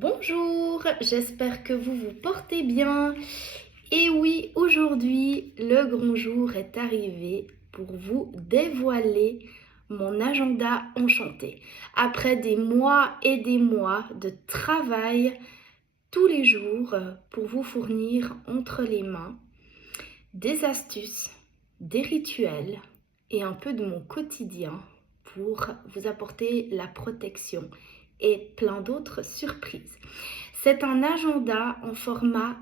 Bonjour, j'espère que vous vous portez bien. Et oui, aujourd'hui, le grand jour est arrivé pour vous dévoiler mon agenda enchanté. Après des mois et des mois de travail tous les jours pour vous fournir entre les mains des astuces, des rituels et un peu de mon quotidien pour vous apporter la protection et plein d'autres surprises. C'est un agenda en format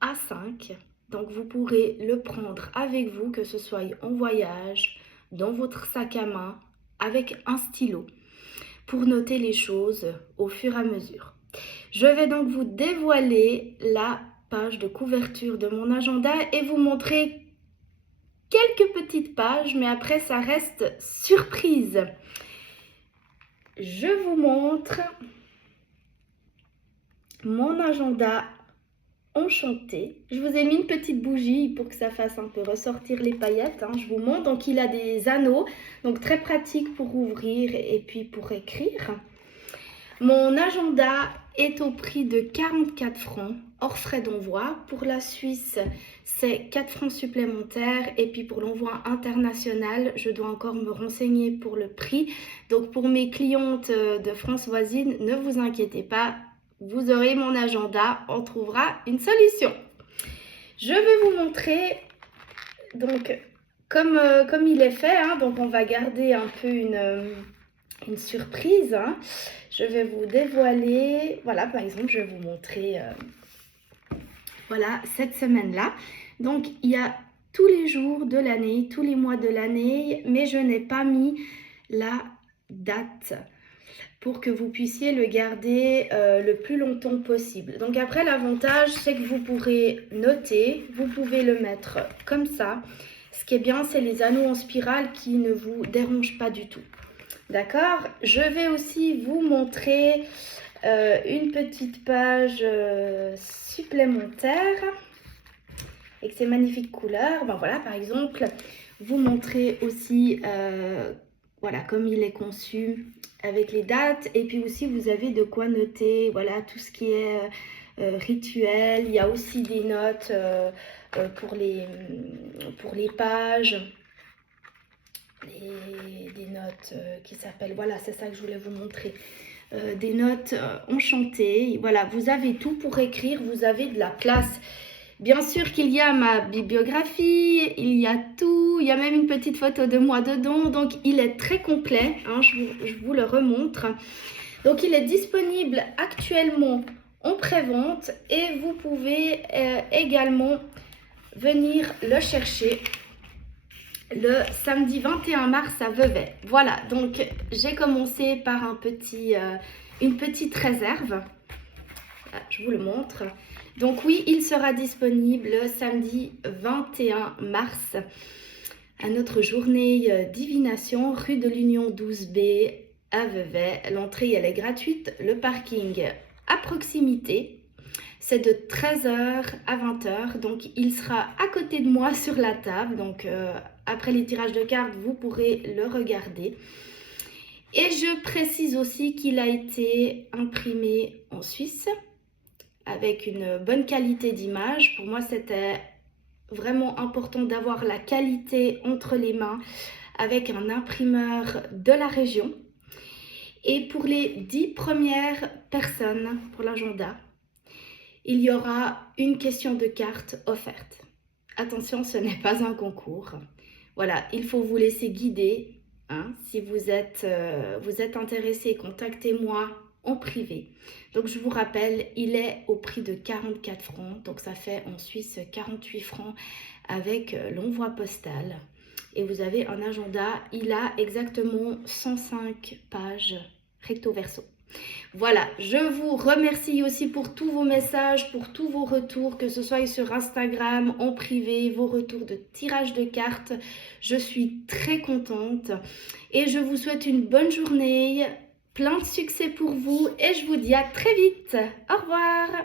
A5, donc vous pourrez le prendre avec vous, que ce soit en voyage, dans votre sac à main, avec un stylo, pour noter les choses au fur et à mesure. Je vais donc vous dévoiler la page de couverture de mon agenda et vous montrer quelques petites pages, mais après ça reste surprise. Je vous montre mon agenda enchanté. Je vous ai mis une petite bougie pour que ça fasse un peu ressortir les paillettes. Je vous montre. Donc il a des anneaux, donc très pratique pour ouvrir et puis pour écrire. Mon agenda est au prix de 44 francs, hors frais d'envoi. Pour la Suisse, c'est 4 francs supplémentaires. Et puis pour l'envoi international, je dois encore me renseigner pour le prix. Donc pour mes clientes de France voisine, ne vous inquiétez pas, vous aurez mon agenda, on trouvera une solution. Je vais vous montrer, donc comme il est fait, donc on va garder un peu une surprise. Je vais vous dévoiler, voilà, par exemple, je vais vous montrer, voilà, cette semaine-là. Donc, il y a tous les jours de l'année, tous les mois de l'année, mais je n'ai pas mis la date pour que vous puissiez le garder le plus longtemps possible. Donc après, l'avantage, c'est que vous pourrez noter, vous pouvez le mettre comme ça. Ce qui est bien, c'est les anneaux en spirale qui ne vous dérangent pas du tout. D'accord? Je vais aussi vous montrer une petite page supplémentaire avec ces magnifiques couleurs. Ben voilà, par exemple, vous montrer aussi voilà, comme il est conçu avec les dates. Et puis aussi, vous avez de quoi noter, voilà, tout ce qui est rituel. Il y a aussi des notes pour les pages. Des notes qui s'appellent, voilà, c'est ça que je voulais vous montrer, des notes enchantées. Voilà, vous avez tout pour écrire, vous avez de la place. Bien sûr qu'il y a ma bibliographie, il y a tout, il y a même une petite photo de moi dedans, donc il est très complet, je vous le remontre. Donc il est disponible actuellement en prévente et vous pouvez également venir le chercher le samedi 21 mars à Vevey. Voilà, donc j'ai commencé par une petite réserve. Je vous le montre. Donc oui, il sera disponible le samedi 21 mars à notre journée divination, rue de l'Union 12B à Vevey. L'entrée, elle est gratuite, le parking à proximité. C'est de 13 h à 20 h, donc il sera à côté de moi sur la table. Donc après les tirages de cartes, vous pourrez le regarder. Et je précise aussi qu'il a été imprimé en Suisse avec une bonne qualité d'image. Pour moi, c'était vraiment important d'avoir la qualité entre les mains avec un imprimeur de la région. Et pour les 10 premières personnes pour l'agenda, il y aura une question de carte offerte. Attention, ce n'est pas un concours. Voilà, il faut vous laisser guider. Si vous êtes intéressé, contactez-moi en privé. Donc je vous rappelle, il est au prix de 44 francs. Donc ça fait en Suisse 48 francs avec l'envoi postal. Et vous avez un agenda, il a exactement 105 pages recto verso. Voilà, je vous remercie aussi pour tous vos messages, pour tous vos retours, que ce soit sur Instagram, en privé, vos retours de tirage de cartes. Je suis très contente et je vous souhaite une bonne journée, plein de succès pour vous et je vous dis à très vite. Au revoir.